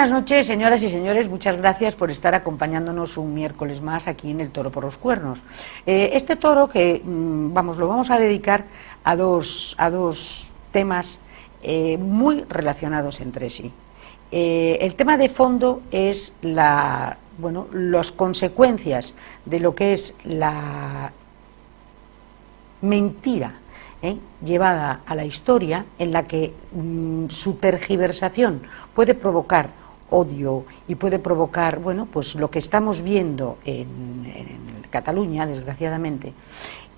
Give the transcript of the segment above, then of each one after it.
buenas noches, señoras y señores. Muchas gracias por estar acompañándonos un miércoles más aquí en el Toro por los Cuernos. Este toro que lo vamos a dedicar a dos temas muy relacionados entre sí. El tema de fondo es las consecuencias de lo que es la mentira llevada a la historia, en la que su tergiversación puede provocar odio y puede provocar, pues lo que estamos viendo en Cataluña, desgraciadamente,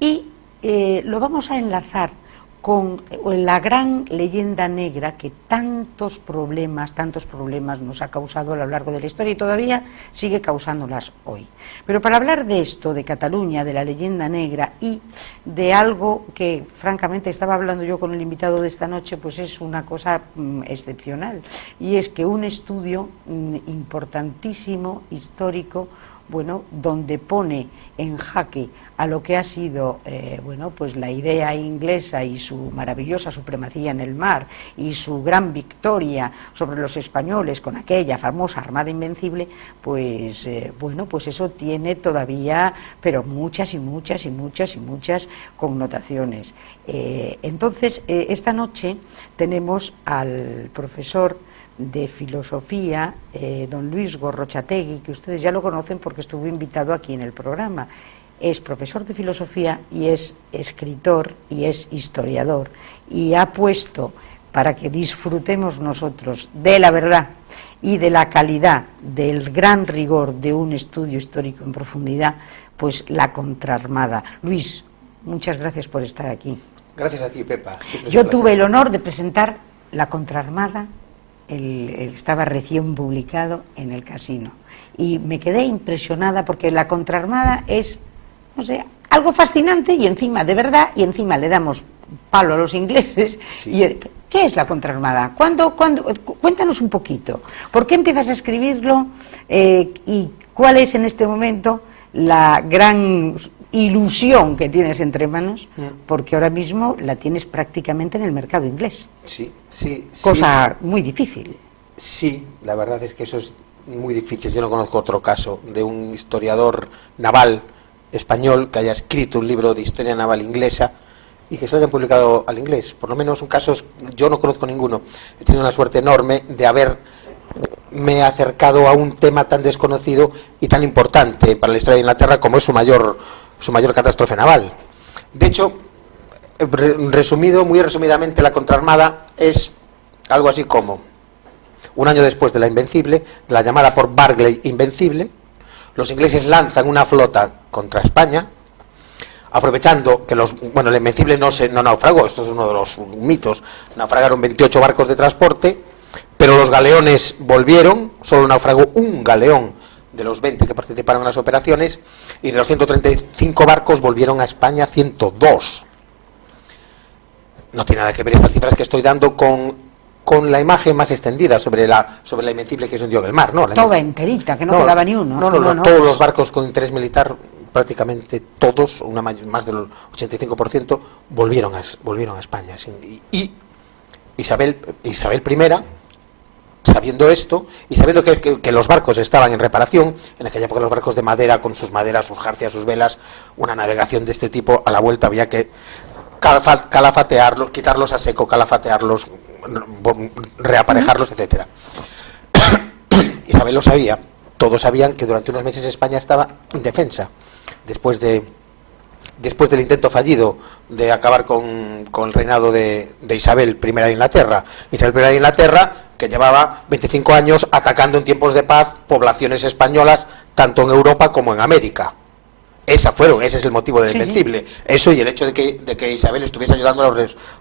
y lo vamos a enlazar con la gran leyenda negra que tantos problemas nos ha causado a lo largo de la historia y todavía sigue causándolas hoy. Pero para hablar de esto, de Cataluña, de la leyenda negra y de algo que francamente estaba hablando yo con el invitado de esta noche, pues es una cosa excepcional, y es que un estudio importantísimo, histórico, donde pone en jaque a lo que ha sido pues la idea inglesa y su maravillosa supremacía en el mar y su gran victoria sobre los españoles con aquella famosa Armada Invencible, pues eso tiene todavía pero muchas connotaciones. Entonces esta noche tenemos al profesor de filosofía, don Luis Gorrochategui, que ustedes ya lo conocen porque estuvo invitado aquí en el programa. Es profesor de filosofía y es escritor y es historiador, y ha puesto, para que disfrutemos nosotros de la verdad y de la calidad, del gran rigor de un estudio histórico en profundidad, pues la Contraarmada. Luis, muchas gracias por estar aquí. Gracias a ti, Pepa. Yo tuve el honor de presentar la Contraarmada, estaba recién publicado en el Casino, y me quedé impresionada porque la Contraarmada es, no sé, algo fascinante y encima de verdad, y encima le damos palo a los ingleses. Sí. ¿Qué es la Contraarmada? Cuéntanos un poquito. ¿Por qué empiezas a escribirlo? ¿Y cuál es en este momento la gran ilusión que tienes entre manos? Porque ahora mismo la tienes prácticamente en el mercado inglés. Sí. Cosa muy difícil. Sí, la verdad es que eso es muy difícil. Yo no conozco otro caso de un historiador naval español que haya escrito un libro de historia naval inglesa y que se lo hayan publicado al inglés. Por lo menos un caso, yo no conozco ninguno. He tenido una suerte enorme de haberme acercado a un tema tan desconocido y tan importante para la historia de Inglaterra como es su mayor catástrofe naval. De hecho, muy resumidamente, la Contraarmada es algo así como: un año después de la Invencible, la llamada por Barclay Invencible, los ingleses lanzan una flota contra España, aprovechando que la Invencible no naufragó. Esto es uno de los mitos. Naufragaron 28 barcos de transporte, pero los galeones volvieron. Solo naufragó un galeón de los 20 que participaron en las operaciones, y de los 135 barcos volvieron a España 102. No tiene nada que ver estas cifras que estoy dando con la imagen más extendida sobre la Invencible que se hundió en el mar, ¿no? Toda enterita, que no quedaba ni uno. No, todos los barcos con interés militar, prácticamente todos, más del 85%, volvieron a España. Y Isabel I, sabiendo esto y sabiendo que los barcos estaban en reparación, en aquella época los barcos de madera, con sus maderas, sus jarcias, sus velas, una navegación de este tipo, a la vuelta había que calafatearlos, quitarlos a seco, calafatearlos, reaparejarlos, etcétera. Isabel lo sabía. Todos sabían que durante unos meses España estaba indefensa después del intento fallido de acabar con el reinado de Isabel I de Inglaterra. Isabel I de Inglaterra, que llevaba 25 años atacando en tiempos de paz poblaciones españolas tanto en Europa como en América. Ese es el motivo del Invencible. Sí. Eso, y el hecho de que Isabel estuviese ayudando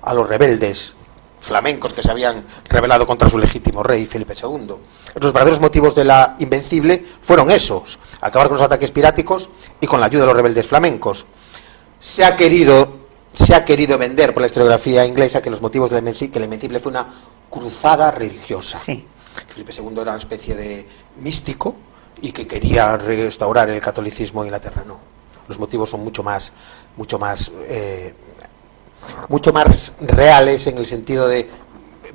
a los rebeldes flamencos que se habían rebelado contra su legítimo rey Felipe II. Los verdaderos motivos de la Invencible fueron esos: acabar con los ataques piráticos y con la ayuda de los rebeldes flamencos. Se ha querido vender por la historiografía inglesa que los motivos de que la Invencible fue una cruzada religiosa. Sí. Felipe II era una especie de místico y que quería restaurar el catolicismo en Inglaterra. No, los motivos son mucho más reales, en el sentido de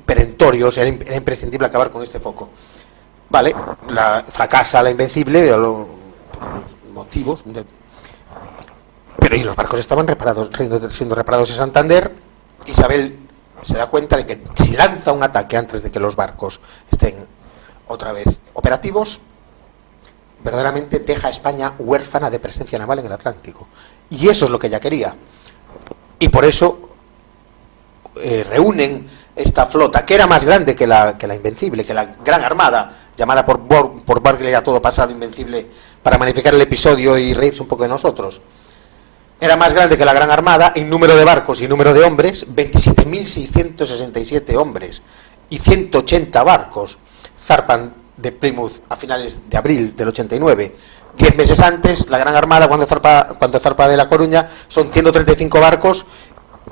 perentorios. Era imprescindible acabar con este foco. Vale, fracasa la Invencible, los motivos, pero y los barcos estaban reparados, siendo reparados en Santander. Isabel se da cuenta de que si lanza un ataque antes de que los barcos estén otra vez operativos, verdaderamente deja a España huérfana de presencia naval en el Atlántico. Y eso es lo que ella quería. Y por eso reúnen esta flota, que era más grande que la Invencible, que la Gran Armada, llamada por Barclay a todo pasado Invencible, para magnificar el episodio y reírse un poco de nosotros. Era más grande que la Gran Armada en número de barcos y número de hombres, 27.667 hombres y 180 barcos. Zarpan de Plymouth a finales de abril del 89. 10 meses antes, la Gran Armada, cuando zarpa de La Coruña, son 135 barcos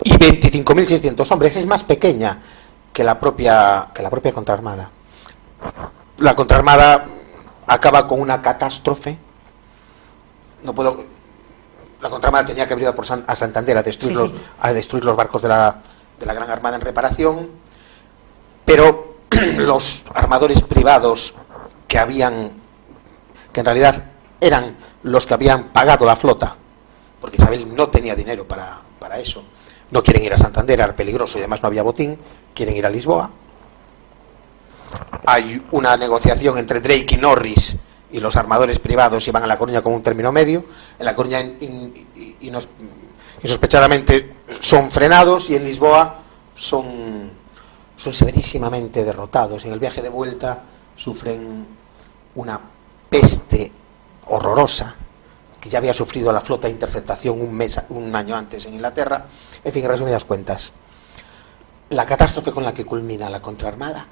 y 25.600 hombres. Es más pequeña que la propia contraarmada. La contraarmada acaba con una catástrofe. La contraarmada tenía que haber ido a Santander a destruir los barcos de la Gran Armada en reparación, pero los armadores privados que en realidad eran los que habían pagado la flota, porque Isabel no tenía dinero para eso, no quieren ir a Santander, era peligroso y además no había botín, quieren ir a Lisboa. Hay una negociación entre Drake y Norris y los armadores privados, y van a La Coruña con un término medio. En La Coruña insospechadamente son frenados, y en Lisboa son severísimamente derrotados. En el viaje de vuelta sufren una peste horrorosa que ya había sufrido la flota de interceptación un año antes en Inglaterra. En fin, en resumidas cuentas, la catástrofe con la que culmina la contraarmada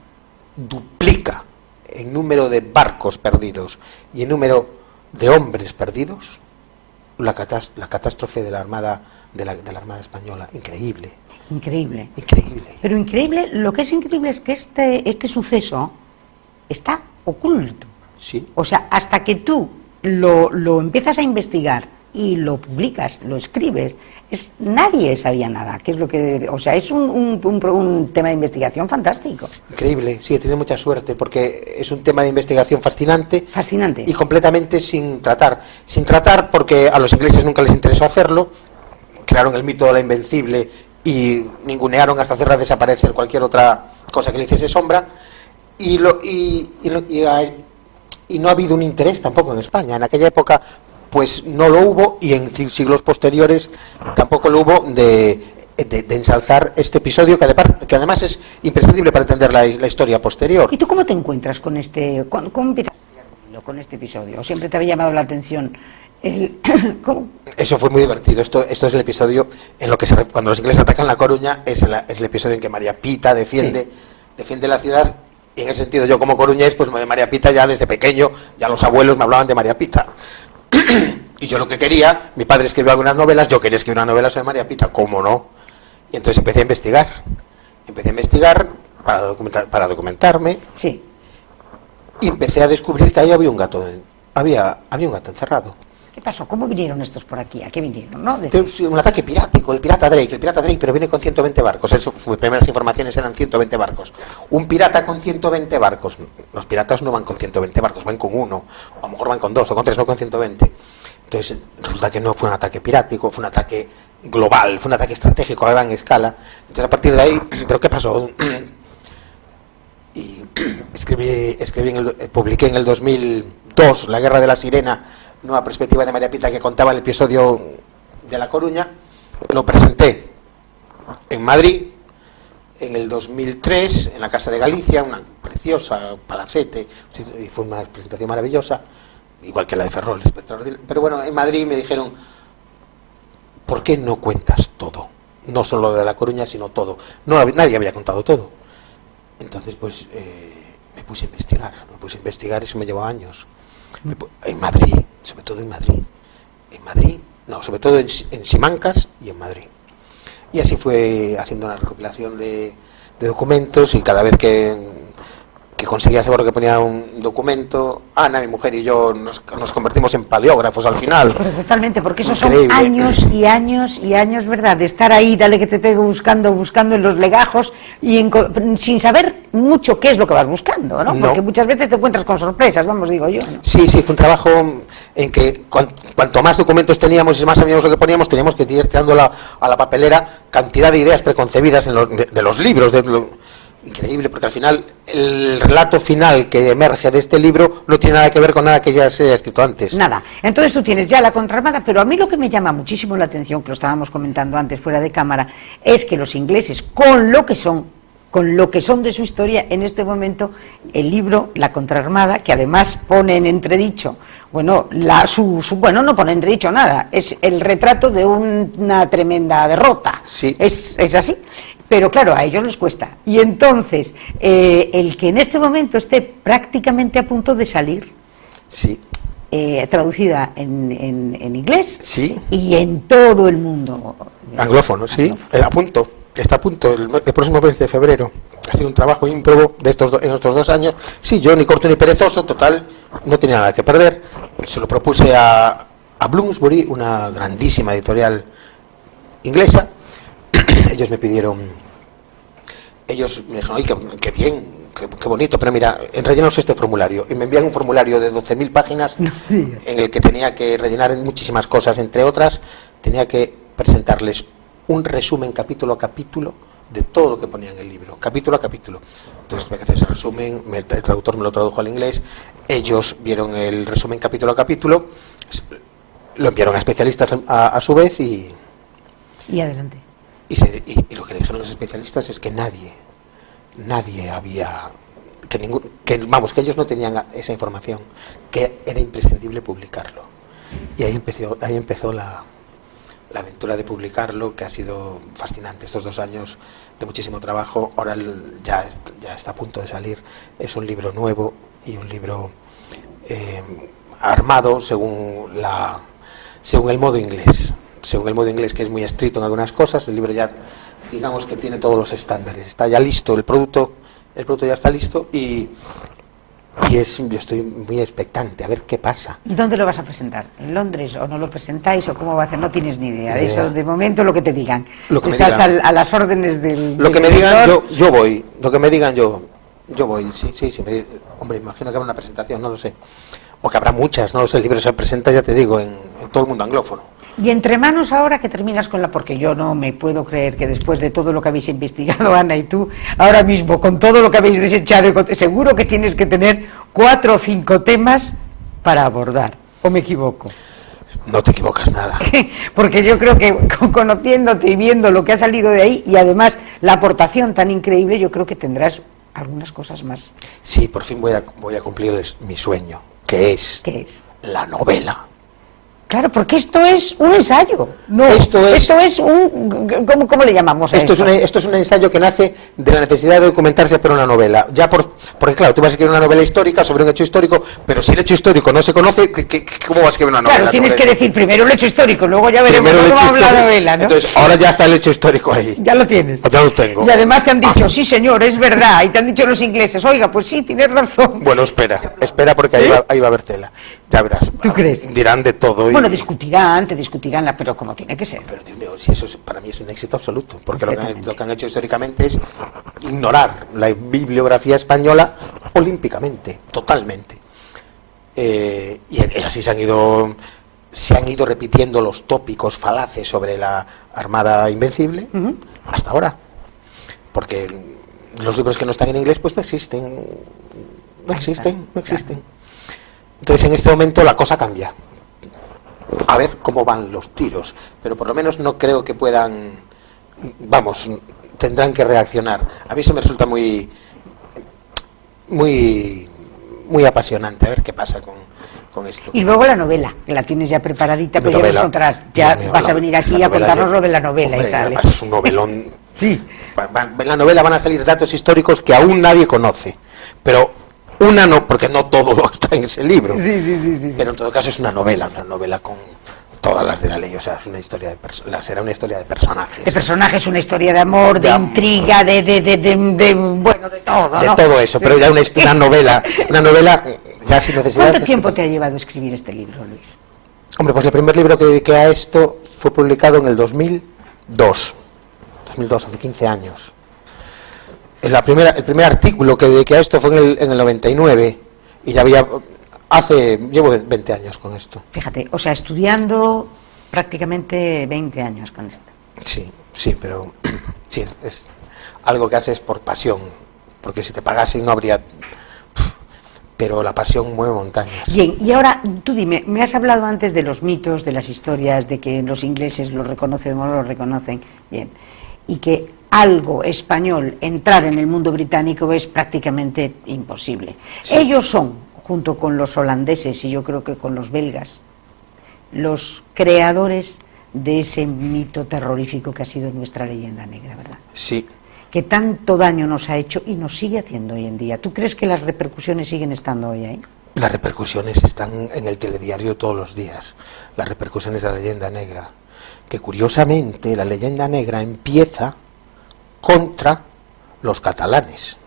duplica en número de barcos perdidos y en número de hombres perdidos la catástrofe de la Armada española. Increíble. Pero increíble, lo que es increíble es que este suceso está oculto. Sí. O sea, hasta que tú lo empiezas a investigar y lo publicas, lo escribes, nadie sabía nada, que es lo que, o sea, es un tema de investigación fantástico. Increíble, sí, he tenido mucha suerte, porque es un tema de investigación fascinante y completamente sin tratar, porque a los ingleses nunca les interesó hacerlo. Crearon el mito de la Invencible y ningunearon hasta hacerla desaparecer cualquier otra cosa que le hiciese sombra, y no ha habido un interés tampoco en España. En aquella época pues no lo hubo, y en siglos posteriores tampoco lo hubo, de ensalzar este episodio, que además es imprescindible para entender la historia posterior. ¿Y tú cómo te encuentras con cómo empiezas con este episodio? ¿O siempre te había llamado la atención ¿cómo? Eso fue muy divertido. Esto es el episodio en lo que cuando los ingleses atacan La Coruña, es el episodio en que María Pita defiende la ciudad. Y en ese sentido, yo como coruñés, pues María Pita, ya desde pequeño, ya los abuelos me hablaban de María Pita. Y yo lo que quería, mi padre escribió algunas novelas, yo quería escribir una novela sobre María Pita, ¿cómo no? Y entonces empecé a investigar para documentarme. Sí. Y empecé a descubrir que ahí había un gato encerrado. ¿Qué pasó? ¿Cómo vinieron estos por aquí? ¿A qué vinieron? ¿No? Un ataque pirático, el pirata Drake, pero viene con 120 barcos. Mis primeras informaciones eran 120 barcos. Un pirata con 120 barcos. Los piratas no van con 120 barcos, van con uno, o a lo mejor van con dos o con tres, no con 120. Entonces resulta que no fue un ataque pirático, fue un ataque global, fue un ataque estratégico a gran escala. Entonces a partir de ahí, ¿pero qué pasó? Y publiqué en el 2002 La Guerra de la Sirena, nueva perspectiva de María Pita, que contaba el episodio de La Coruña. Lo presenté en Madrid en el 2003, en la Casa de Galicia, una preciosa palacete, y fue una presentación maravillosa, igual que la de Ferrol, pero bueno, en Madrid me dijeron: ¿por qué no cuentas todo? No solo lo de La Coruña, sino todo. Nadie había contado todo. Entonces pues me puse a investigar, y eso me llevó años. En Madrid, sobre todo en Simancas y en Madrid. Y así fue haciendo una recopilación de documentos, y cada vez que que conseguía saber lo que ponía un documento. Ana, mi mujer y yo nos convertimos en paleógrafos al final. Pero totalmente, porque esos Increíble. son años y años y años, ¿verdad? De estar ahí, dale que te pegue buscando en los legajos y sin saber mucho qué es lo que vas buscando, ¿no? No. Porque muchas veces te encuentras con sorpresas, vamos, digo yo, ¿no? Sí, fue un trabajo en que cuanto más documentos teníamos y más sabíamos lo que poníamos, teníamos que ir tirando a la papelera cantidad de ideas preconcebidas de los libros, increíble, porque al final el relato final que emerge de este libro no tiene nada que ver con nada que ya se haya escrito antes. Nada. Entonces tú tienes ya la contraarmada, pero a mí lo que me llama muchísimo la atención, que lo estábamos comentando antes fuera de cámara, es que los ingleses, con lo que son de su historia, en este momento, el libro La contraarmada, que además pone en entredicho, bueno, bueno, no pone en entredicho nada, es el retrato de una tremenda derrota. Sí. Es así. Pero claro, a ellos les cuesta. Y entonces, el que en este momento esté prácticamente a punto de salir, Sí. Traducida en inglés, Sí. y en todo el mundo. Anglófono, sí. Está a punto, el próximo mes de febrero. Ha sido un trabajo ímprobo en estos 2 años. Sí, yo ni corto ni perezoso, total, no tenía nada que perder. Se lo propuse a Bloomsbury, una grandísima editorial inglesa. Ellos me dijeron, oye, qué bien, qué bonito, pero mira, rellenaos este formulario. Y me envían un formulario de 12.000 páginas en el que tenía que rellenar muchísimas cosas, entre otras, tenía que presentarles un resumen capítulo a capítulo de todo lo que ponía en el libro, capítulo a capítulo. Entonces me hacer ese resumen, el traductor me lo tradujo al inglés, ellos vieron el resumen capítulo a capítulo, lo enviaron a especialistas a su vez y adelante. Y lo que le dijeron los especialistas es que nadie había, que ellos no tenían esa información, que era imprescindible publicarlo. Y ahí empezó la aventura de publicarlo, que ha sido fascinante estos 2 años de muchísimo trabajo. Ahora ya está a punto de salir. Es un libro nuevo y un libro armado según el modo inglés. Según el modo inglés, que es muy estricto en algunas cosas. El libro ya, digamos que tiene todos los estándares, está ya listo, el producto ya está listo y yo estoy muy expectante a ver qué pasa. ¿Y dónde lo vas a presentar? ¿En Londres o no lo presentáis o cómo va a hacer? No tienes ni idea de eso, de momento lo que te digan. Estás a las órdenes del Lo que me digan, yo voy, lo que me digan yo voy, sí, hombre, imagino que habrá una presentación, no lo sé, o que habrá muchas, no lo sé, el libro se presenta, ya te digo, en todo el mundo anglófono. Y entre manos ahora que terminas porque yo no me puedo creer que después de todo lo que habéis investigado, Ana y tú, ahora mismo, con todo lo que habéis desechado, seguro que tienes que tener 4 o 5 temas para abordar, ¿o me equivoco? No te equivocas nada. Porque yo creo que conociéndote y viendo lo que ha salido de ahí, y además la aportación tan increíble, yo creo que tendrás algunas cosas más. Sí, por fin voy a cumplirles mi sueño, que es la novela. Claro, porque esto es un ensayo. No, esto es un... ¿Cómo le llamamos a esto? Esto es un ensayo que nace de la necesidad de documentarse para una novela. Porque claro, tú vas a escribir una novela histórica sobre un hecho histórico, pero si el hecho histórico no se conoce, ¿cómo vas a escribir una novela? Claro, tienes que decir primero el hecho histórico, luego ya veremos cómo va la novela, ¿no? Entonces, ahora ya está el hecho histórico ahí. Ya lo tienes. Ya lo tengo. Y además te han dicho, sí señor, es verdad, y te han dicho los ingleses, oiga, pues sí, tienes razón. Bueno, espera porque ahí va a haber tela. Ya verás. ¿Tú crees? Dirán de todo. Bueno, discutirán, pero como tiene que ser. Pero Dios mío, si eso para mí es un éxito absoluto, porque lo que han hecho históricamente es ignorar la bibliografía española olímpicamente, totalmente. Y así se han ido repitiendo los tópicos falaces sobre la Armada Invencible hasta ahora, porque los libros que no están en inglés pues no existen. Entonces en este momento la cosa cambia. A ver cómo van los tiros, pero por lo menos no creo que puedan, tendrán que reaccionar. A mí eso me resulta muy apasionante, a ver qué pasa con esto. Y luego la novela, que la tienes ya preparadita, pero ya nos contarás, vas a venir aquí a contarnos lo de la novela. Hombre, y tal. Es un novelón. Sí. En la novela van a salir datos históricos que aún nadie conoce, pero porque no todo está en ese libro. Sí. Pero en todo caso es una novela con todas las de la ley, o sea, es una historia será una historia de personajes. De personajes, una historia de amor, de intriga, bueno, de todo, de ¿no? todo eso, pero ya una novela ya sin necesidad. ¿Cuánto tiempo te ha llevado escribir este libro, Luis? Hombre, pues el primer libro que dediqué a esto fue publicado en el 2002, hace 15 años. El primer artículo que dediqué a esto fue en el 99 y ya llevo 20 años con esto. Fíjate, o sea, estudiando prácticamente 20 años con esto. Sí, pero sí, es algo que haces por pasión, porque si te pagasen no habría... Pero la pasión mueve montañas. Bien, y ahora tú dime, me has hablado antes de los mitos, de las historias, de que los ingleses lo reconocen o no lo reconocen, bien, y que algo español entrar en el mundo británico es prácticamente imposible. Sí. Ellos son, junto con los holandeses y yo creo que con los belgas, los creadores de ese mito terrorífico que ha sido nuestra leyenda negra, ¿verdad? Sí. Que tanto daño nos ha hecho y nos sigue haciendo hoy en día. ¿Tú crees que las repercusiones siguen estando hoy ahí? Las repercusiones están en el telediario todos los días, las repercusiones de la leyenda negra, que curiosamente la leyenda negra empieza contra los catalanes.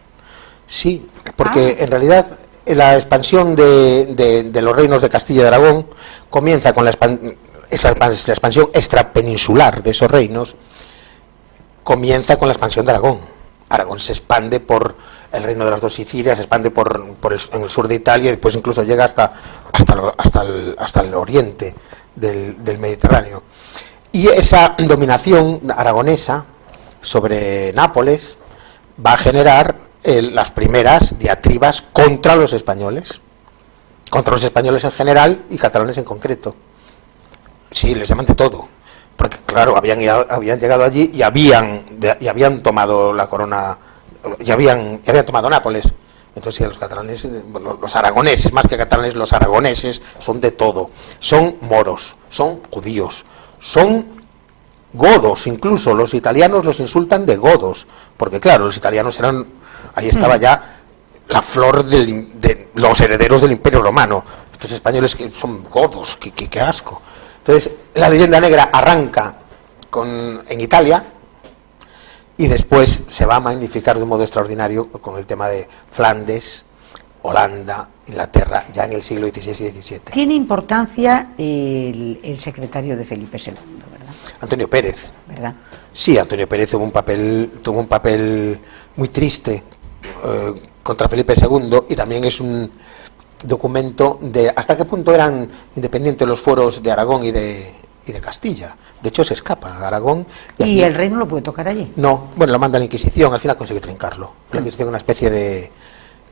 Sí, porque en realidad la expansión de los reinos de Castilla y Aragón comienza con la expansión extrapeninsular de esos reinos, comienza con la expansión de Aragón. Aragón se expande por el reino de las dos Sicilias, se expande en el sur de Italia y después incluso llega hasta el oriente del Mediterráneo. Y esa dominación aragonesa sobre Nápoles va a generar las primeras diatribas contra los españoles en general y catalanes en concreto. Sí, les llaman de todo, porque claro, habían llegado allí y habían tomado la corona, y habían tomado Nápoles. Entonces, sí, los catalanes, los aragoneses, más que catalanes, los aragoneses son de todo. Son moros, son judíos, son godos, incluso los italianos los insultan de godos, porque claro, los italianos ahí estaba ya la flor de los herederos del Imperio Romano. Estos españoles que son godos, qué asco. Entonces, la leyenda negra arranca en Italia y después se va a magnificar de un modo extraordinario con el tema de Flandes, Holanda, Inglaterra, ya en el siglo XVI y XVII. Tiene importancia el secretario de Felipe II, ¿verdad? Antonio Pérez. ¿Verdad? Sí, Antonio Pérez tuvo un papel muy triste contra Felipe II y también es un documento de hasta qué punto eran independientes los fueros de Aragón y de Castilla. De hecho, se escapa a Aragón. ¿Y el rey no lo puede tocar allí? No, bueno, lo manda a la Inquisición, al final consigue trincarlo. La Inquisición es una especie de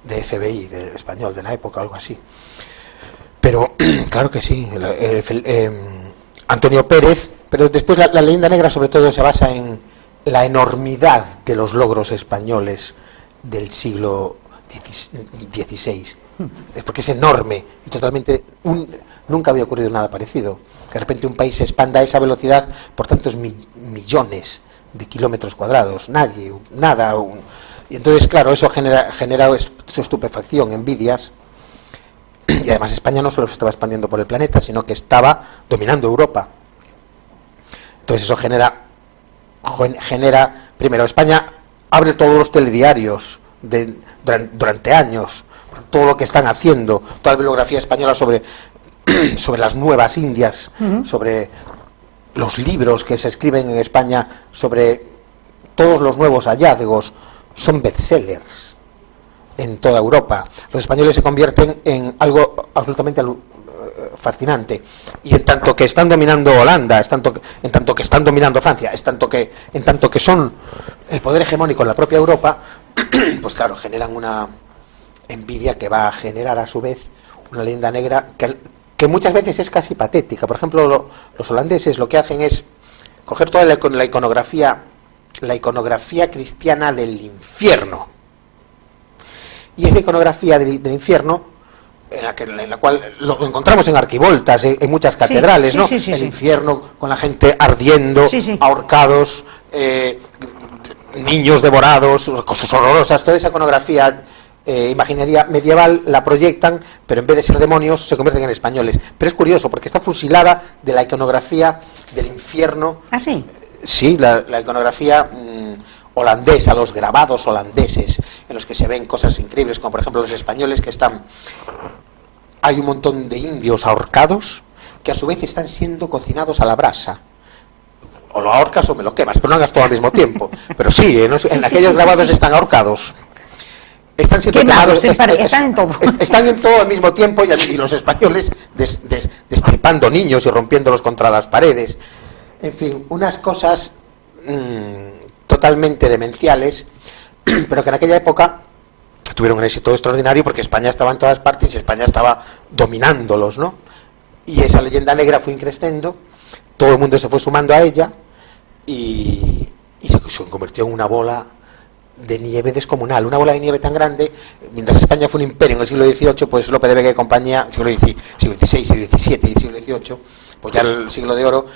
FBI, de español, de la época, algo así. Pero, claro que sí, Antonio Pérez, pero después la leyenda negra sobre todo se basa en la enormidad de los logros españoles del siglo XVI. Es porque es enorme y totalmente nunca había ocurrido nada parecido. De repente un país se expanda a esa velocidad por tantos millones de kilómetros cuadrados, nada. Y entonces, claro, eso genera estupefacción, envidias. Y además España no solo se estaba expandiendo por el planeta, sino que estaba dominando Europa. Entonces eso genera primero, España abre todos los telediarios durante años, todo lo que están haciendo, toda la bibliografía española sobre las nuevas Indias, sobre los libros que se escriben en España, sobre todos los nuevos hallazgos, son bestsellers en toda Europa. Los españoles se convierten en algo absolutamente fascinante, y en tanto que están dominando Holanda, en tanto que están dominando Francia, en tanto que son el poder hegemónico en la propia Europa, pues claro, generan una envidia que va a generar a su vez una leyenda negra que muchas veces es casi patética. Por ejemplo, los holandeses lo que hacen es coger toda la iconografía cristiana del infierno, y esa iconografía del infierno, en la cual lo encontramos en arquivoltas, en muchas catedrales, ¿no? El infierno con la gente ardiendo, ahorcados, niños devorados, cosas horrorosas, toda esa iconografía imaginería medieval la proyectan, pero en vez de ser demonios se convierten en españoles. Pero es curioso porque está fusilada de la iconografía del infierno. ¿Ah, sí? Sí, la iconografía holandesa, los grabados holandeses, en los que se ven cosas increíbles, como por ejemplo los españoles que están... Hay un montón de indios ahorcados que a su vez están siendo cocinados a la brasa. O lo ahorcas o me lo quemas, pero no hagas todo al mismo tiempo. Pero sí, en aquellos grabados están ahorcados. Están siendo quemados, están en todo. Están en todo al mismo tiempo y los españoles destripando niños y rompiéndolos contra las paredes. En fin, unas cosas totalmente demenciales, pero que en aquella época tuvieron un éxito extraordinario porque España estaba en todas partes y España estaba dominándolos, ¿no? Y esa leyenda negra fue increciendo, todo el mundo se fue sumando a ella y se convirtió en una bola de nieve descomunal, una bola de nieve tan grande. Mientras España fue un imperio en el siglo XVIII, pues Lope de Vega y compañía, siglo XVI, siglo XVII y siglo XVIII, pues ya el siglo de oro,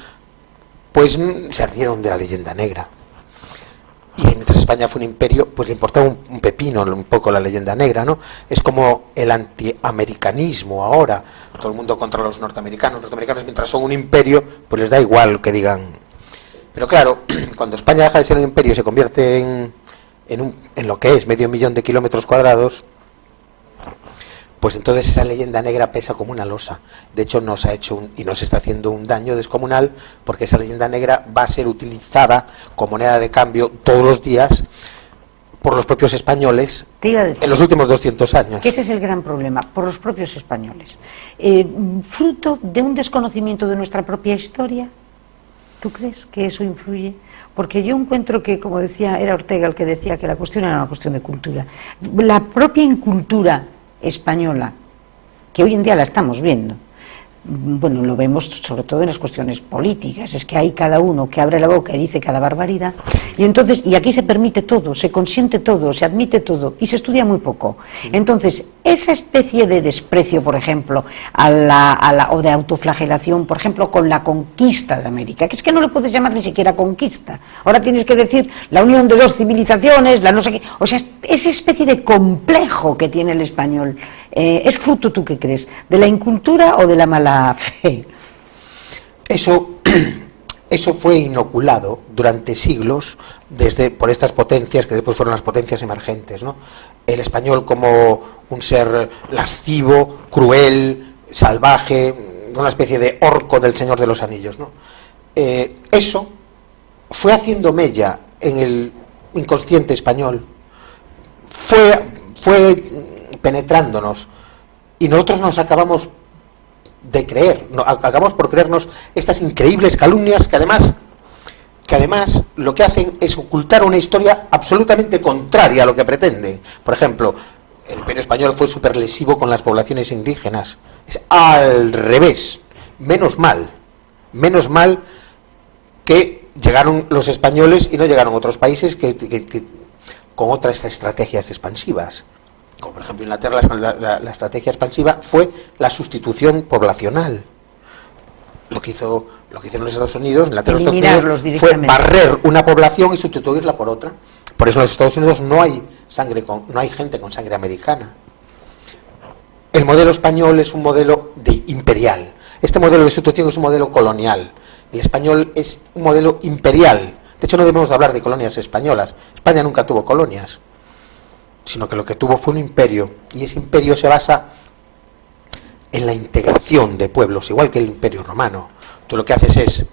pues se ardieron de la leyenda negra. Y mientras España fue un imperio, pues le importaba un pepino un poco la leyenda negra, ¿no? Es como el antiamericanismo ahora, todo el mundo contra los norteamericanos. Los norteamericanos, mientras son un imperio, pues les da igual que digan. Pero claro, cuando España deja de ser un imperio y se convierte en lo que es 500.000 de kilómetros cuadrados, pues entonces esa leyenda negra pesa como una losa. De hecho nos ha hecho y nos está haciendo un daño descomunal, porque esa leyenda negra va a ser utilizada como moneda de cambio todos los días por los propios españoles en los últimos 200 años. Que ese es el gran problema, por los propios españoles. Fruto de un desconocimiento de nuestra propia historia. ¿Tú crees que eso influye? Porque yo encuentro que, como decía, era Ortega el que decía que la cuestión era una cuestión de cultura. La propia incultura española, que hoy en día la estamos viendo, bueno, lo vemos sobre todo en las cuestiones políticas, es que hay cada uno que abre la boca y dice cada barbaridad, y entonces, y aquí se permite todo, se consiente todo, se admite todo, y se estudia muy poco. Entonces, esa especie de desprecio, por ejemplo, o de autoflagelación, por ejemplo, con la conquista de América, que es que no le puedes llamar ni siquiera conquista, ahora tienes que decir la unión de dos civilizaciones, la no sé qué, o sea, esa especie de complejo que tiene el español, ¿es fruto, tú qué crees, de la incultura o de la mala fe? Eso fue inoculado durante siglos por estas potencias que después fueron las potencias emergentes, ¿no? El español como un ser lascivo, cruel, salvaje, una especie de orco del Señor de los Anillos, ¿no? Eso fue haciendo mella en el inconsciente español, fue penetrándonos, y nosotros nos acabamos de creer, acabamos por creernos estas increíbles calumnias que además lo que hacen es ocultar una historia absolutamente contraria a lo que pretenden. Por ejemplo, el Imperio Español fue súper lesivo con las poblaciones indígenas. Es al revés. Menos mal que llegaron los españoles y no llegaron otros países que con otras estrategias expansivas. Como por ejemplo Inglaterra, la estrategia expansiva fue la sustitución poblacional. Lo que hicieron los Estados Unidos, Inglaterra y Estados Unidos, fue barrer una población y sustituirla por otra. Por eso en los Estados Unidos no hay gente con sangre americana. El modelo español es un modelo imperial. Este modelo de sustitución es un modelo colonial. El español es un modelo imperial. De hecho, no debemos de hablar de colonias españolas. España nunca tuvo colonias, sino que lo que tuvo fue un imperio, y ese imperio se basa en la integración de pueblos, igual que el Imperio Romano. Tú lo que haces es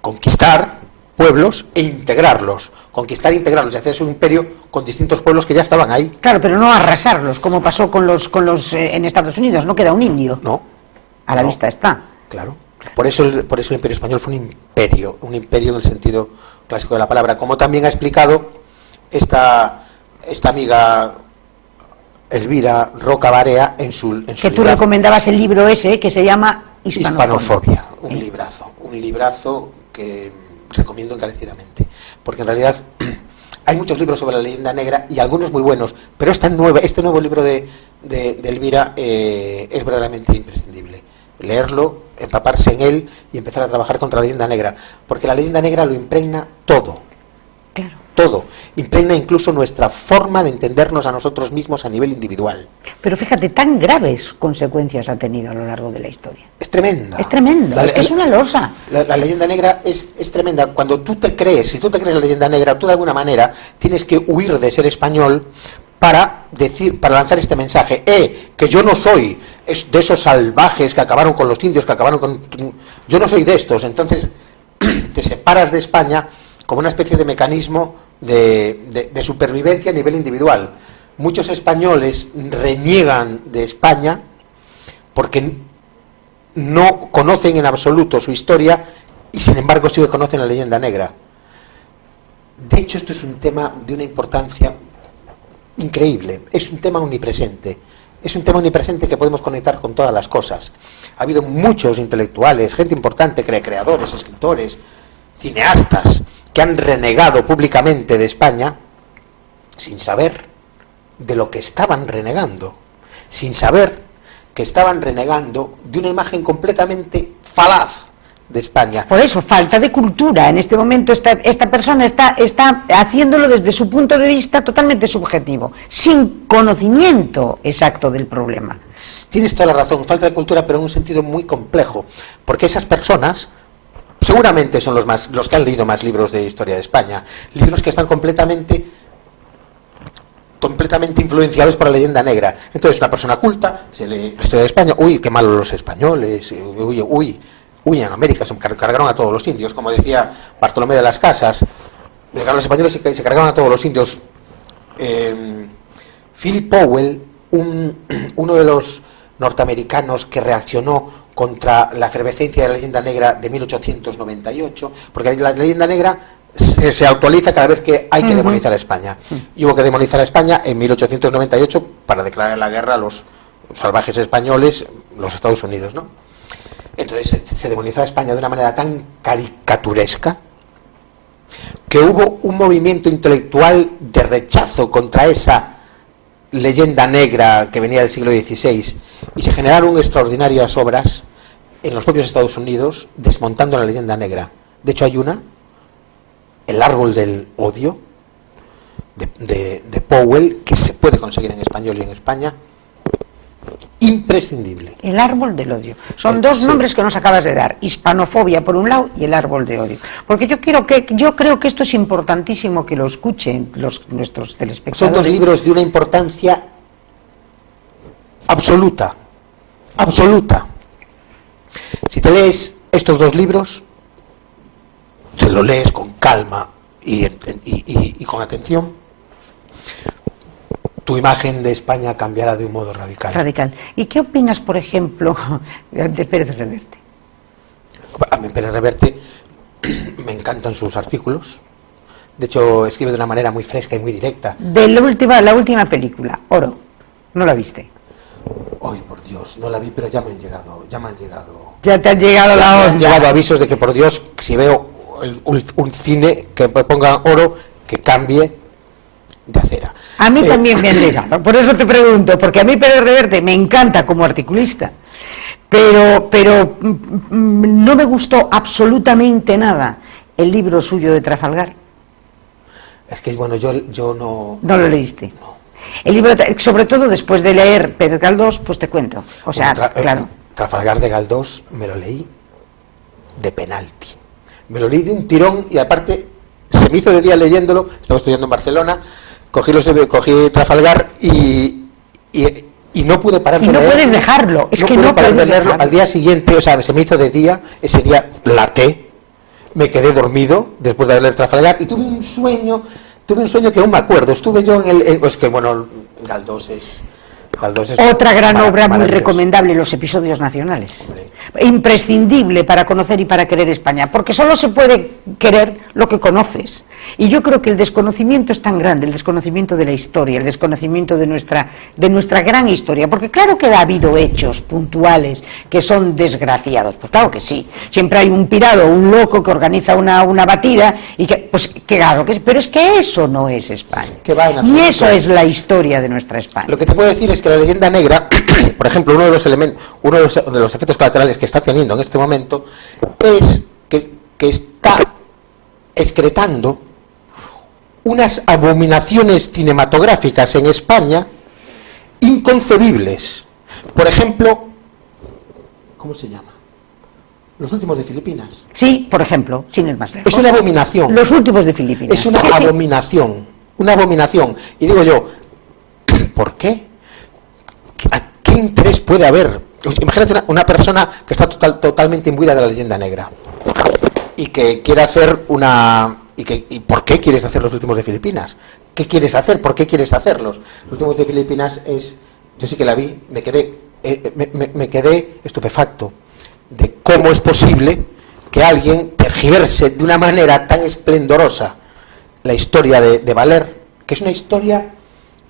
conquistar pueblos e integrarlos, y hacer un imperio con distintos pueblos que ya estaban ahí. Claro, pero no arrasarlos, como pasó con los en Estados Unidos, no queda un indio. No. A la vista está. Claro. Por eso el Imperio Español fue un imperio en el sentido clásico de la palabra, como también ha explicado esta amiga Elvira Roca Barea en su que tú recomendabas el libro ese que se llama Hispanofobia, un librazo que recomiendo encarecidamente, porque en realidad hay muchos libros sobre la leyenda negra y algunos muy buenos, pero este nuevo libro de Elvira es verdaderamente imprescindible. Leerlo, empaparse en él y empezar a trabajar contra la leyenda negra, porque la leyenda negra lo impregna todo. Claro. todo, impregna incluso nuestra forma de entendernos a nosotros mismos a nivel individual. Pero fíjate, tan graves consecuencias ha tenido a lo largo de la historia. Es tremenda. Es tremendo, es que es una losa. La leyenda negra es tremenda. Cuando tú te crees, si tú te crees la leyenda negra, tú de alguna manera tienes que huir de ser español para lanzar este mensaje, que yo no soy de esos salvajes que acabaron con los indios, yo no soy de estos. Entonces te separas de España como una especie de mecanismo de supervivencia a nivel individual. Muchos españoles reniegan de España porque no conocen en absoluto su historia y sin embargo sí que conocen la leyenda negra. De hecho, esto es un tema de una importancia increíble, es un tema omnipresente. Es un tema omnipresente que podemos conectar con todas las cosas. Ha habido muchos intelectuales, gente importante, creadores, escritores, cineastas, que han renegado públicamente de España sin saber de lo que estaban renegando, sin saber que estaban renegando de una imagen completamente falaz de España. Por eso, falta de cultura. En este momento esta persona está haciéndolo desde su punto de vista totalmente subjetivo, sin conocimiento exacto del problema. Tienes toda la razón, falta de cultura, pero en un sentido muy complejo, porque esas personas seguramente son los que han leído más libros de historia de España, libros que están completamente influenciados por la leyenda negra. Entonces, una persona culta se lee la historia de España, uy, qué malos los españoles, uy, en América se cargaron a todos los indios, como decía Bartolomé de las Casas, llegaron los españoles y se cargaron a todos los indios. Philip Powell, uno de los norteamericanos que reaccionó contra la efervescencia de la leyenda negra de 1898, porque la leyenda negra se actualiza cada vez que hay que demonizar a España. Y hubo que demonizar a España en 1898 para declarar la guerra a los salvajes españoles, los Estados Unidos, ¿no? Entonces se demonizó a España de una manera tan caricaturesca que hubo un movimiento intelectual de rechazo contra esa leyenda negra que venía del siglo XVI y se generaron extraordinarias obras en los propios Estados Unidos desmontando la leyenda negra. De hecho hay una, El árbol del odio, de Powell, que se puede conseguir en español y en España, imprescindible. El árbol del odio. Son dos nombres que nos acabas de dar: hispanofobia por un lado y el árbol de odio. Porque yo creo que esto es importantísimo que lo escuchen nuestros telespectadores. Son dos libros de una importancia absoluta. Si te lees estos dos libros, te lo lees con calma y con atención, tu imagen de España cambiará de un modo radical. Radical. ¿Y qué opinas, por ejemplo, de Pérez Reverte? A mí Pérez Reverte me encantan sus artículos. De hecho, escribe de una manera muy fresca y muy directa. De la última película, Oro, ¿no la viste? Ay, por Dios, no la vi, pero ya me han llegado. Ya te han llegado la onda. Me han llegado avisos de que, por Dios, si veo un cine que ponga oro, que cambie de acera. A mí también me han llegado, por eso te pregunto, porque a mí Pérez Reverte me encanta como articulista, pero no me gustó absolutamente nada el libro suyo de Trafalgar. Es que, bueno, yo no... ¿No lo leíste? No. El libro, sobre todo después de leer Pérez Galdós, pues te cuento. O sea, claro. Trafalgar de Galdós me lo leí de penalti. Me lo leí de un tirón y aparte se me hizo de día leyéndolo. Estaba estudiando en Barcelona, cogí Trafalgar y no pude parar de leerlo. Y no puedes dejarlo, es que no puedes dejarlo. Al día siguiente, o sea, se me hizo de día, ese día laté, me quedé dormido después de leer Trafalgar y tuve un sueño que aún me acuerdo. Estuve yo pues que bueno, Galdós es otra gran obra muy recomendable, Los episodios nacionales. Hombre. Imprescindible para conocer y para querer España, porque solo se puede querer lo que conoces. Y yo creo que el desconocimiento es tan grande, el desconocimiento de la historia, el desconocimiento de nuestra gran historia, porque claro que ha habido hechos puntuales que son desgraciados, pues claro que sí. Siempre hay un pirado, un loco que organiza una batida y pues claro que sí, pero es que eso no es España. Y eso es la historia de nuestra España. Lo que te puedo decir es que la leyenda negra, por ejemplo, uno de los efectos colaterales que está teniendo en este momento es que está excretando unas abominaciones cinematográficas en España inconcebibles. Por ejemplo, ¿cómo se llama? Los últimos de Filipinas. Sí, por ejemplo, sin ir más lejos. Es una abominación. Los últimos de Filipinas. Es una abominación, una abominación. Y digo yo, ¿por qué? ¿Qué interés puede haber? Imagínate una persona que está totalmente imbuida de la leyenda negra y que quiere hacer una... ¿Y por qué quieres hacer los últimos de Filipinas? ¿Qué quieres hacer? ¿Por qué quieres hacerlos? Los últimos de Filipinas es... Yo sí que la vi, me quedé estupefacto de cómo es posible que alguien tergiverse de una manera tan esplendorosa la historia de Valer, que es una historia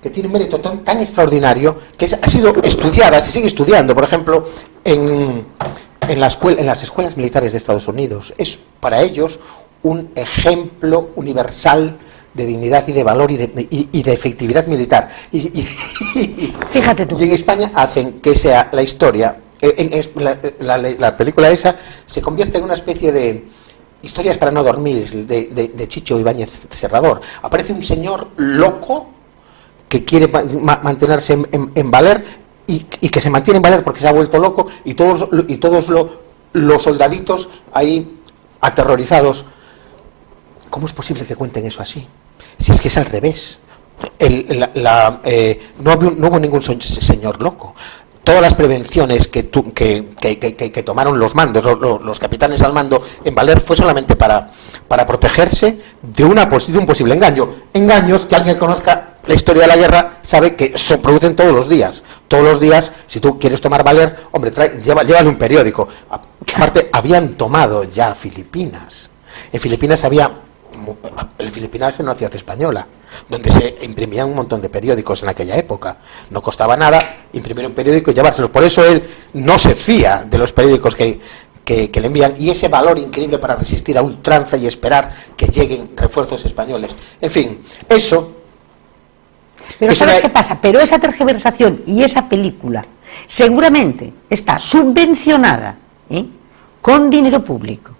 que tiene un mérito tan extraordinario, que ha sido estudiada, se sigue estudiando, por ejemplo, en las escuelas militares de Estados Unidos. Es para ellos un ejemplo universal de dignidad y de valor y de efectividad militar. Fíjate tú. Y en España hacen que sea la historia, la película esa se convierte en una especie de historias para no dormir, de Chicho Ibáñez Serrador. Aparece un señor loco que quiere mantenerse en Valer y que se mantiene en Valer porque se ha vuelto loco y todos los soldaditos ahí aterrorizados. ¿Cómo es posible que cuenten eso así? Si es que es al revés. No hubo ningún señor loco. Todas las prevenciones que tomaron los mandos, los capitanes al mando en Valer, fue solamente para protegerse de un posible engaño. Engaños que alguien que conozca la historia de la guerra sabe que se producen todos los días. Todos los días, si tú quieres tomar Valer, hombre, llévale un periódico. Aparte, habían tomado ya Filipinas. En Filipinas Filipinas era una ciudad española, donde se imprimían un montón de periódicos en aquella época. No costaba nada imprimir un periódico y llevárselos. Por eso él no se fía de los periódicos que le envían, y ese valor increíble para resistir a ultranza y esperar que lleguen refuerzos españoles. En fin, eso... Pero ¿sabes qué pasa? Pero esa tergiversación y esa película seguramente está subvencionada con dinero público.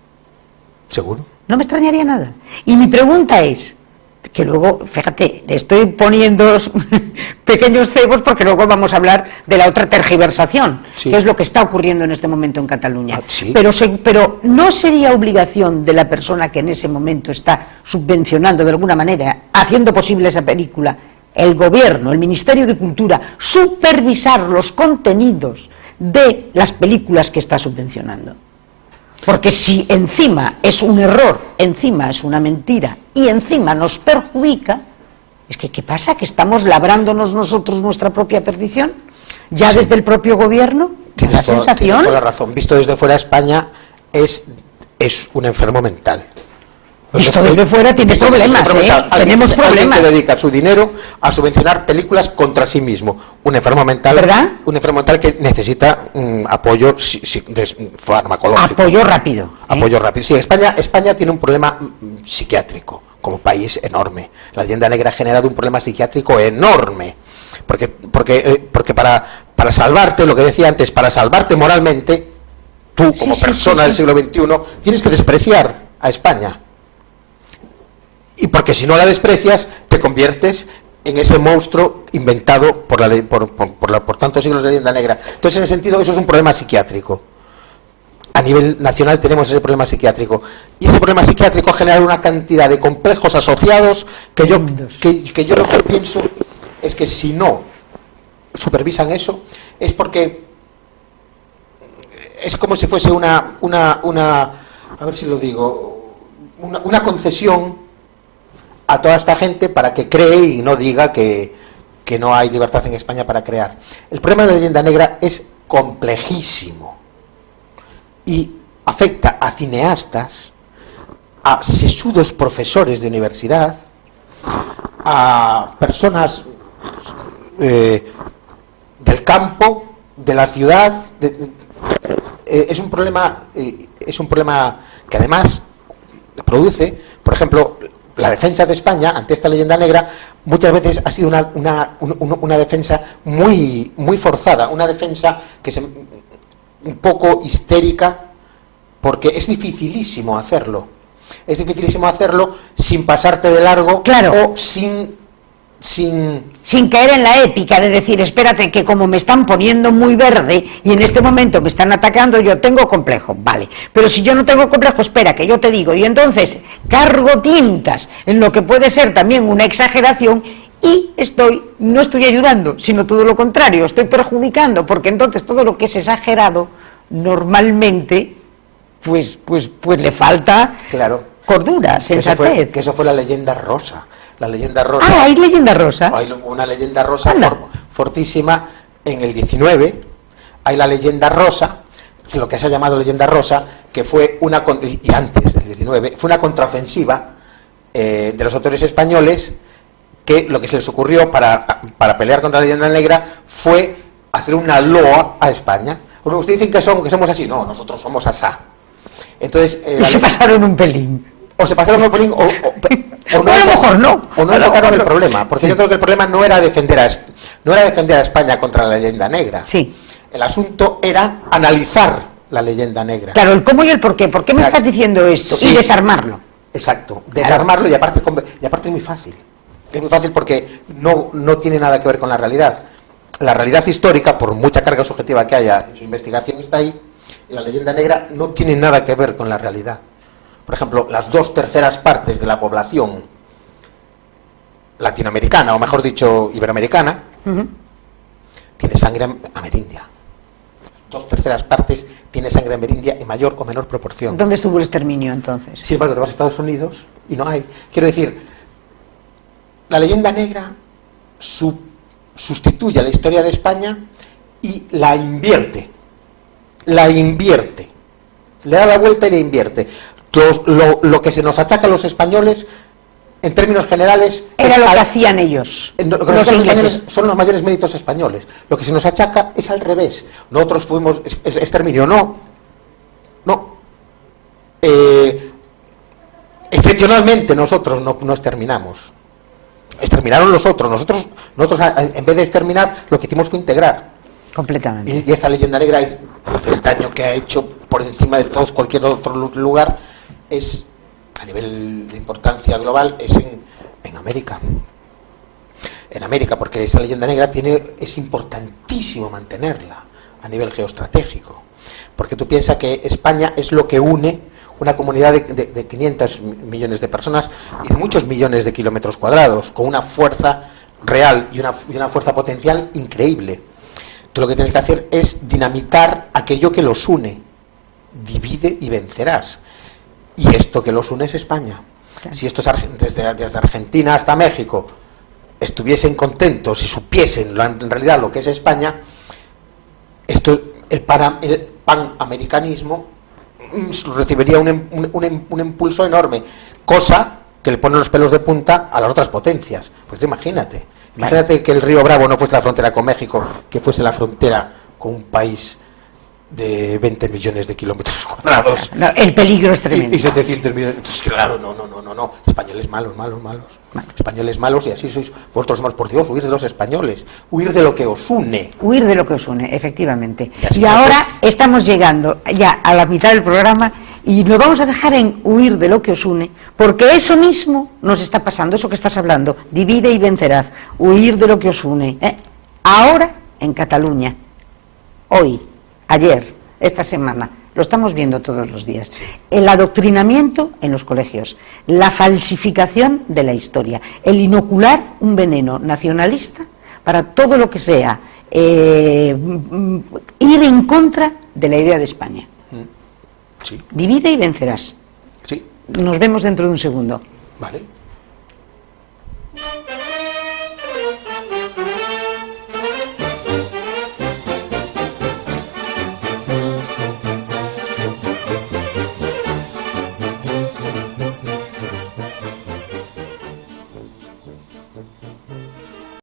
¿Seguro? No me extrañaría nada. Y mi pregunta es, que luego, fíjate, le estoy poniendo pequeños cebos porque luego vamos a hablar de la otra tergiversación, que es lo que está ocurriendo en este momento en Cataluña. Sí. Pero no sería obligación de la persona que en ese momento está subvencionando de alguna manera, haciendo posible esa película, el gobierno, el Ministerio de Cultura, supervisar los contenidos de las películas que está subvencionando. Porque si encima es un error, encima es una mentira y encima nos perjudica, es que ¿qué pasa? ¿Que estamos labrándonos nosotros nuestra propia perdición? ¿Ya desde el propio gobierno? Tienes la sensación... Tienes toda la razón. Visto desde fuera, España es un enfermo mental. Visto desde fuera tiene problemas, tenemos problemas. Alguien que dedica su dinero a subvencionar películas contra sí mismo. Un enfermo mental, ¿verdad? Un enfermo mental que necesita apoyo farmacológico. Apoyo rápido. Apoyo rápido. Sí, España tiene un problema psiquiátrico, como país enorme. La leyenda negra ha generado un problema psiquiátrico enorme. Porque para salvarte, lo que decía antes, para salvarte moralmente, tú como persona del siglo XXI, tienes que despreciar a España. Y porque si no la desprecias, te conviertes en ese monstruo inventado por tantos siglos de leyenda negra. Entonces, en ese sentido, eso es un problema psiquiátrico. A nivel nacional tenemos ese problema psiquiátrico. Y ese problema psiquiátrico genera una cantidad de complejos asociados que yo lo que pienso es que si no supervisan eso, es porque es como si fuese una a ver si lo digo, una concesión a toda esta gente para que cree y no diga que no hay libertad en España para crear. El problema de la leyenda negra es complejísimo y afecta a cineastas, a sesudos profesores de universidad, a personas del campo, de la ciudad. Es un problema que además produce, por ejemplo, la defensa de España ante esta leyenda negra muchas veces ha sido una defensa muy forzada, una defensa que un poco histérica, porque es dificilísimo hacerlo. Es dificilísimo hacerlo sin pasarte de largo, claro, o sin caer en la épica de decir, espérate, que como me están poniendo muy verde y en este momento me están atacando, yo tengo complejo, vale, pero si yo no tengo complejo, espera, que yo te digo, y entonces cargo tintas en lo que puede ser también una exageración y no estoy ayudando, sino todo lo contrario, estoy perjudicando, porque entonces todo lo que es exagerado, normalmente, pues le falta, claro, cordura, sensatez. Que eso fue la leyenda rosa. La leyenda rosa. Ah, ¿hay leyenda rosa? Hay una leyenda rosa fortísima en el 19. Hay la leyenda rosa, lo que se ha llamado leyenda rosa, que fue y antes del 19, fue una contraofensiva de los autores españoles, que lo que se les ocurrió para pelear contra la leyenda negra fue hacer una loa a España. Bueno, ustedes dicen que somos así. No, nosotros somos asá. Entonces, y se pasaron un pelín. O se pasaron un pelín, o no, a lo mejor no. O no enfocaron el problema, porque yo creo que el problema no era defender a España contra la leyenda negra. Sí. El asunto era analizar la leyenda negra. Claro, el cómo y el por qué. ¿Por qué me estás diciendo esto? Sí. Y desarmarlo. Exacto, desarmarlo, y aparte es muy fácil. Es muy fácil porque no tiene nada que ver con la realidad. La realidad histórica, por mucha carga subjetiva que haya en su investigación, está ahí, y la leyenda negra no tiene nada que ver con la realidad. Por ejemplo, las 2/3 partes de la población latinoamericana, o mejor dicho, iberoamericana, tiene sangre amerindia. 2/3 partes tiene sangre amerindia en mayor o menor proporción. ¿Dónde estuvo el exterminio entonces? Sin embargo, te vas a Estados Unidos y no hay. Quiero decir, la leyenda negra sustituye a la historia de España y la invierte. Le da la vuelta y la invierte. Lo que se nos achaca a los españoles, en términos generales, era lo que hacían ellos, los ingleses. Son los mayores méritos españoles. Lo que se nos achaca es al revés. Nosotros fuimos exterminio, no. Excepcionalmente nosotros no exterminamos. Exterminaron los otros. Nosotros en vez de exterminar, lo que hicimos fue integrar. Completamente. Y esta leyenda negra, el daño que ha hecho por encima de todos cualquier otro lugar, es, a nivel de importancia global, es en América. En América, porque esa leyenda negra es importantísimo mantenerla a nivel geoestratégico. Porque tú piensas que España es lo que une una comunidad de 500 millones de personas y de muchos millones de kilómetros cuadrados, con una fuerza real y una fuerza potencial increíble. Tú lo que tienes que hacer es dinamitar aquello que los une. Divide y vencerás. Y esto que los une es España. Claro. Si estos desde Argentina hasta México estuviesen contentos y supiesen en realidad lo que es España, el panamericanismo recibiría un impulso enorme, cosa que le pone los pelos de punta a las otras potencias. Pues imagínate que el río Bravo no fuese la frontera con México, que fuese la frontera con un país de 20 millones de kilómetros cuadrados. No, el peligro es tremendo. Y 700 millones. Entonces, claro, no. Españoles malos. Españoles malos, y así sois vosotros malos. Por Dios, huir de los españoles. Huir de lo que os une. Huir de lo que os une, efectivamente. Y ahora estamos llegando ya a la mitad del programa y nos vamos a dejar en huir de lo que os une, porque eso mismo nos está pasando, eso que estás hablando. Divide y vencerás. Huir de lo que os une. Ahora, en Cataluña. Hoy. Ayer, esta semana, lo estamos viendo todos los días. El adoctrinamiento en los colegios, la falsificación de la historia, el inocular un veneno nacionalista para todo lo que sea ir en contra de la idea de España. Sí. Divide y vencerás. Sí. Nos vemos dentro de un segundo. Vale.